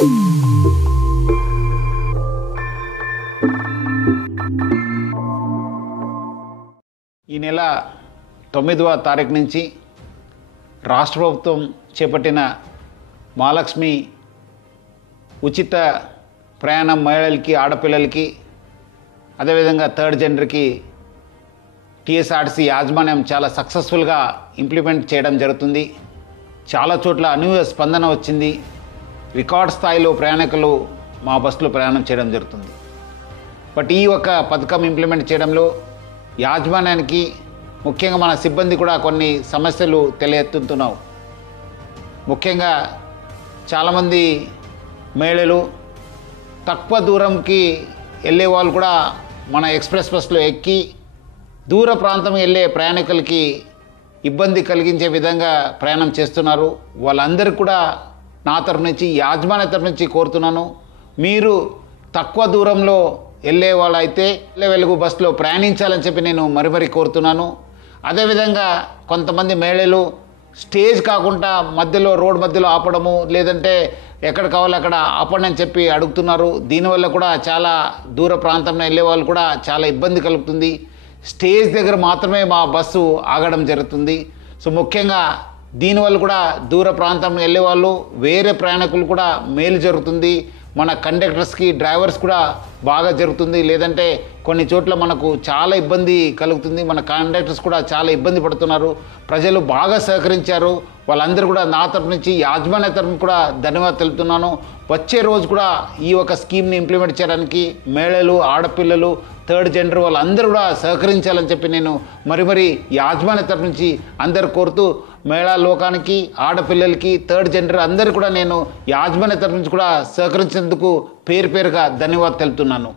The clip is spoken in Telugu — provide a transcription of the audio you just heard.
ఈ నెల 9వ తారీఖు నుంచి రాష్ట్ర ప్రభుత్వం చేపట్టిన మహాలక్ష్మి ఉచిత ప్రయాణం మహిళలకి, ఆడపిల్లలకి, అదేవిధంగా థర్డ్ జెండర్కి టీఎస్ఆర్టీసీ యాజమాన్యం చాలా సక్సెస్ఫుల్గా ఇంప్లిమెంట్ చేయడం జరుగుతుంది. చాలా చోట్ల అనూహ్య స్పందన వచ్చింది. రికార్డ్ స్థాయిలో ప్రయాణికులు మా బస్సులో ప్రయాణం చేయడం జరుగుతుంది. బట్ ఈ ఒక పథకం ఇంప్లిమెంట్ చేయడంలో యాజమాన్యానికి, ముఖ్యంగా మన సిబ్బంది కూడా కొన్ని సమస్యలు తెలియెత్తుతున్నావు. ముఖ్యంగా చాలామంది మహిళలు తక్కువ దూరంకి వెళ్ళే వాళ్ళు కూడా మన ఎక్స్ప్రెస్ బస్సులో ఎక్కి దూర ప్రాంతం వెళ్ళే ప్రయాణికులకి ఇబ్బంది కలిగించే విధంగా ప్రయాణం చేస్తున్నారు. వాళ్ళందరికీ కూడా నా తరఫు నుంచి, యాజమాన్య తరఫు నుంచి కోరుతున్నాను, మీరు తక్కువ దూరంలో వెళ్ళే వాళ్ళైతే వెలుగు బస్సులో ప్రయాణించాలని చెప్పి నేను మరీ కోరుతున్నాను. అదేవిధంగా కొంతమంది మహిళలు స్టేజ్ కాకుండా మధ్యలో, రోడ్ మధ్యలో ఆపడము, లేదంటే ఎక్కడ కావాలో అక్కడ ఆపండి అని చెప్పి అడుగుతున్నారు. దీనివల్ల కూడా చాలా దూర ప్రాంతంలో వెళ్ళే వాళ్ళు కూడా చాలా ఇబ్బంది కలుగుతుంది. స్టేజ్ దగ్గర మాత్రమే మా బస్సు ఆగడం జరుగుతుంది. సో ముఖ్యంగా దీనివల్ల కూడా దూర ప్రాంతంలో వెళ్ళే వాళ్ళు, వేరే ప్రయాణికులు కూడా మేలు జరుగుతుంది. మన కండక్టర్స్కి, డ్రైవర్స్ కూడా బాగా జరుగుతుంది. లేదంటే కొన్ని చోట్ల మనకు చాలా ఇబ్బంది కలుగుతుంది. మన కండక్టర్స్ కూడా చాలా ఇబ్బంది పడుతున్నారు. ప్రజలు బాగా సహకరించారు. వాళ్ళందరూ కూడా నా తరఫు నుంచి, యాజమాన్య తరఫున కూడా ధన్యవాదాలు తెలుపుతున్నాను. వచ్చే రోజు కూడా ఈ ఒక స్కీమ్ని ఇంప్లిమెంట్ చేయడానికి మహిళలు, ఆడపిల్లలు, థర్డ్ జెండర్ వాళ్ళందరూ కూడా సహకరించాలని చెప్పి నేను మరీ యాజమాన్య తరఫు నుంచి అందరు కోరుతూ, మహిళా లోకానికి, ఆడపిల్లలకి, థర్డ్ జెండర్ అందరూ కూడా నేను యాజమాన్య తరఫు నుంచి కూడా సహకరించేందుకు పేరుగా ధన్యవాదాలు తెలుపుతున్నాను.